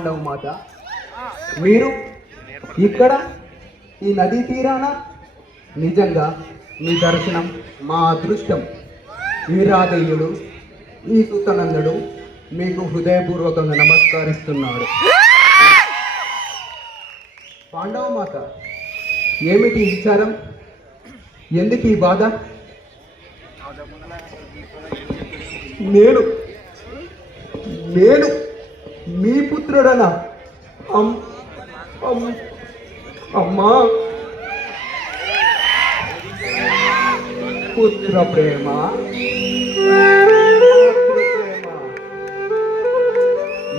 పాండవ మాత, మీరు ఇక్కడ ఈ నదీ తీరాన నిజంగా మీ దర్శనం మా అదృష్టం. వీరాదేయుడు ఈ సూతనందుడు మీకు హృదయపూర్వకంగా నమస్కరిస్తున్నాడు. పాండవ మాత, ఏమిటి విచారం? ఎందుకు ఈ బాధ? నేను మీ పుత్రుడనా? అమ్మా, పుత్ర ప్రేమ,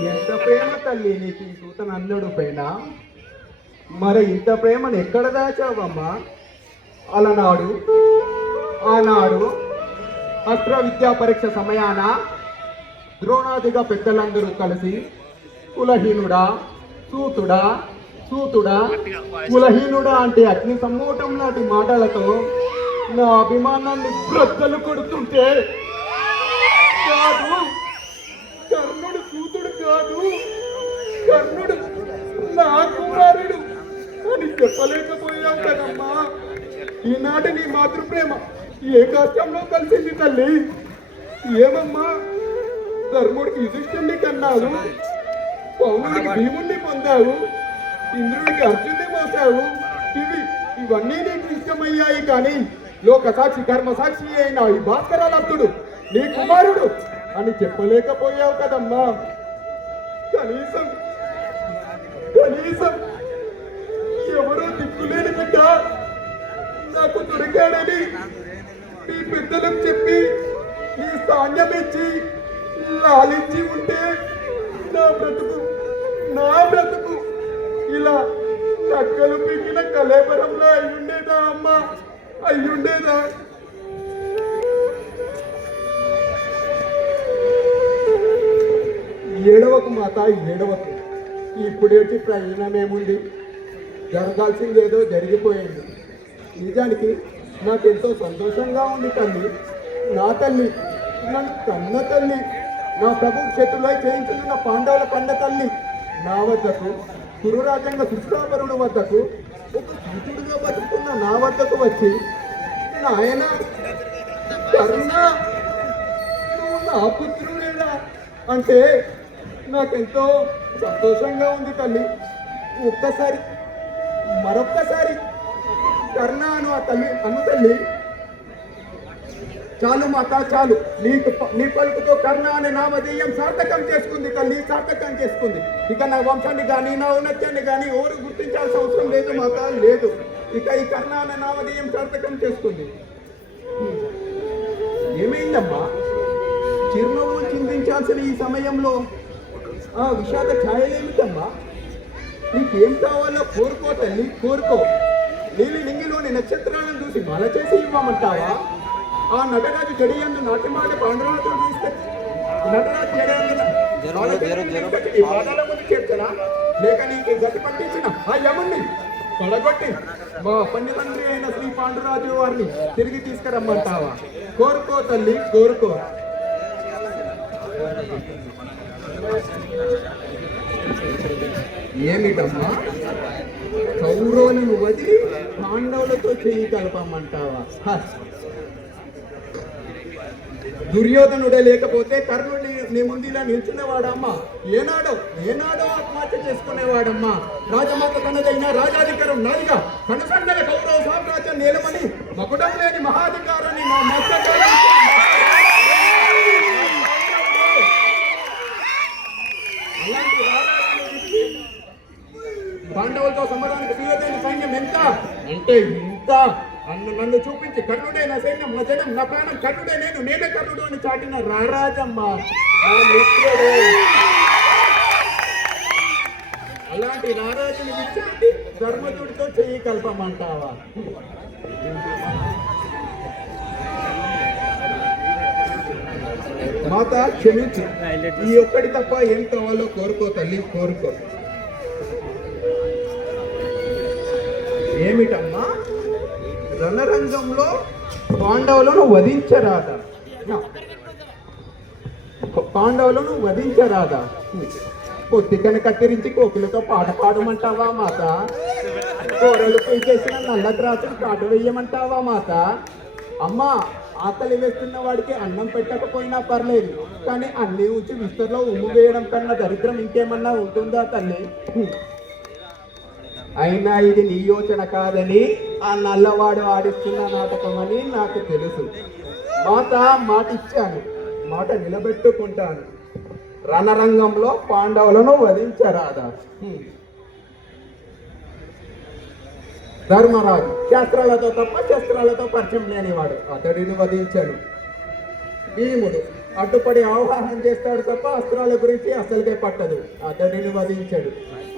ఎంత ప్రేమ తల్లి నీకు ఈ సూతనందుడు పైన. మరి ఇంత ప్రేమను ఎక్కడ దాచావమ్మా? ఆనాడు అస్త్ర విద్యా పరీక్ష సమయాన ద్రోణాదిగా పెద్దలందరూ కలిసి కులహీనుడా సూతుడా కులహీనుడా అంటే అగ్ని సమ్మూటం లాంటి మాటలతో నా అభిమానాన్ని బ్రద్దలు కొడుతుంటే, కాదు కర్ణుడు సూతుడు కాదు, కర్ణుడు నా కుమారుడు అని చెప్పలేకపోయావు కదమ్మా. ఈనాటి నీ మాతృప్రేమ ఏ కష్టంలో కలిసింది తల్లి? ఏమమ్మా, ధర్ముడికి యుధిష్ఠుడిని కన్నావు, పౌరుడికి భీముడిని పొందావు, ఇంద్రుడికి అర్జున్ని మోసావు. ఇవన్నీ నీకు ఇష్టమయ్యాయి, కానీ లోకసాక్షి కర్మసాక్షి అయిన ఈ భాస్కరాలబ్దుడు నీ కుమారుడు అని చెప్పలేకపోయావు కదమ్మా. కనీసం ఎవరో దిక్కులేని బిడ్డ నాకు దొరికాడని నీ పెద్దలకు చెప్పి నీ స్థాన్యం ఇచ్చి లాలించి ఉంటే నా బ్రతుకు ఇలా నక్కలు పీకిన కలేబరంలో అయ్యుండేదా అమ్మా, అయ్యుండేదా? ఏడవకు మాత, ఏడవకు. ఇప్పుడేంటి ప్రయోజనం ఏముంది? జరగాల్సిందేదో జరిగిపోయింది. నిజానికి నాకెంతో సంతోషంగా ఉంది తల్లి. నా తల్లి, నన్ను కన్న తల్లి, నా ప్రభు చేతుల్లో చేయించుకున్న పాండవుల కన్న తల్లి నా వద్దకు, కురురాజంగా కృష్ణాపరుడు వద్దకు, ఒక కూతుడుగా బతుకున్న నా వద్దకు వచ్చి, నాయన కరుణ నువ్వు నా పుత్రుడేనా అంటే నాకెంతో సంతోషంగా ఉంది తల్లి. మరొక్కసారి కర్ణ అను ఆ తల్లి అను తల్లి. చాలు మాత, చాలు. నీ పలుకుతో కర్ణ అనే నామధేయం సార్థకం చేసుకుంది తల్లి, సార్థకం చేసుకుంది. ఇక నా వంశాన్ని కానీ నా ఔన్నత్యాన్ని కానీ ఎవరు గుర్తించాల్సిన అవసరం లేదు మాత, లేదు. ఇక ఈ కర్ణ అనే నామధేయం సార్థకం చేసుకుంది. ఏమైందమ్మా? చిరునవ్వులు చిందించాల్సిన ఈ సమయంలో ఆ విషాద ఛాయలేమిటమ్మా? నీకేం కావాలో కోరుకో తల్లి, కోరుకో. నీలి నింగిలోని నక్షత్రాలను చూసి మాల చేసి ఇవ్వమంటావా? ఆ నటరాజు జడియందు నాట్యమాడే పాండవులతో తీసుకొచ్చి నటరాజు చేర్చనా? లేక నీకు గతి పట్టించిన ఆ యముణ్ణి తొడగొట్టి మా పన్ని తండ్రి అయిన శ్రీ పాండురాజు వారిని తిరిగి తీసుకురమ్మంటావా? కోరుకో తల్లి, కోరుకో. ఏమిటమ్మా, కౌరవులను వదిలి పాండవులతో చేయి కలపమంటావా? దుర్యోధనుడే లేకపోతే కర్ణుడిని నీ ముందులా నిల్చునేవాడమ్మా. ఏనాడో ఆత్మహత్య చేసుకునేవాడమ్మా. రాజమాత తనదైన రాజాధికారం నాదిగా కనసన్నల కౌరవ సామ్రాజ్యం నేలమని మకుటం లేని మహాధికారాన్ని నా మత్స్యకాలం అలాంటి పాండవులతో సమరానికి వీరదైన సైన్యం ఎంత అంటే ఇంత నన్ను చూపించి కర్ణుడే నా సైన్యం, నా జనం, నా ప్రాణం కర్ణుడే, నేనే కర్ణుడు అని చాటిన రారాజమ్మ నా మిత్రుడు. అలాంటి రారాజుని విడిచిపెట్టి ధర్మజుడితో చెయ్యి కలపమంటావా? మాత క్షమించు, ఈ ఒక్కటి తప్ప ఏం కావాలో కోరుకో తల్లి, కోరుకో. ఏమిటమ్మా? రణరంగంలో పాండవులను వధించరాదా? పొత్తికని కత్తిరించి కోకిలతో పాట పాడమంటావా మాత? కూరలు చేసిన నల్ల ద్రాక్షను కాటు వేయమంటావా మాత? అమ్మా, ఆకలి వేస్తున్న వాడికి అన్నం పెట్టకపోయినా పర్లేదు, కానీ అన్ని ఉంచి విస్తరలో ఉమ్ము వేయడం కన్నా దరిద్రం ఇంకేమన్నా ఉంటుందా తల్లి? అయినా ఇది నీ యోచన కాదని ఆ నల్లవాడు ఆడిస్తున్న నాటకం అని నాకు తెలుసు. మాత, మాట ఇచ్చాను, మాట నిలబెట్టుకుంటాను. రణరంగంలో పాండవులను వధించరాదా? ధర్మరాజు శాస్త్రాలతో తప్ప శస్త్రాలతో పరిచయం లేనివాడు, అతడిని వధించాడు. భీముడు అడ్డుపడి ఆహ్వానం చేస్తాడు తప్ప అస్త్రాల గురించి అసలుకే పట్టదు, అతడిని వధించాడు.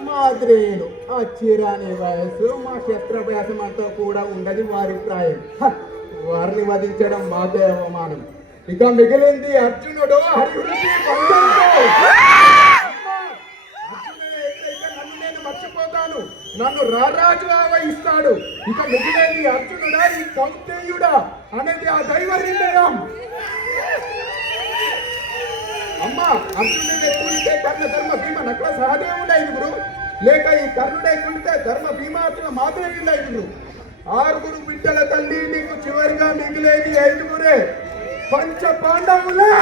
మాద్రేయులు అచ్చిరాని వయస్సు, మా శస్త్రాభ్యాసం అంతా కూడా ఉండదు వారి ప్రాయం, వారిని వధించడం మాకే అవమానం. ఇక మిగిలింది అర్జునుడు హరిహుడికి నన్ను నేను మర్చిపోతాను, నన్ను రారాజు ఆవహిస్తాడు. ఇక మిగిలేది అర్జునుడా ఈ కౌంతేయుడా అనేది ఆ దైవ నిర్ణయం. అమ్మా, అర్జునుడే కూలితే కర్ణ ధర్మ భీమ నకుల సహదేవుడు ఐదుగురు, లేక ఈ కర్ణుడే కూలితే ధర్మ భీమాతుల మాధవేయుడు ఐదుగురు. 6 బిడ్డల తల్లి నీకు చివరిగా మిగిలేది 5గురే, పంచ పాండవులే.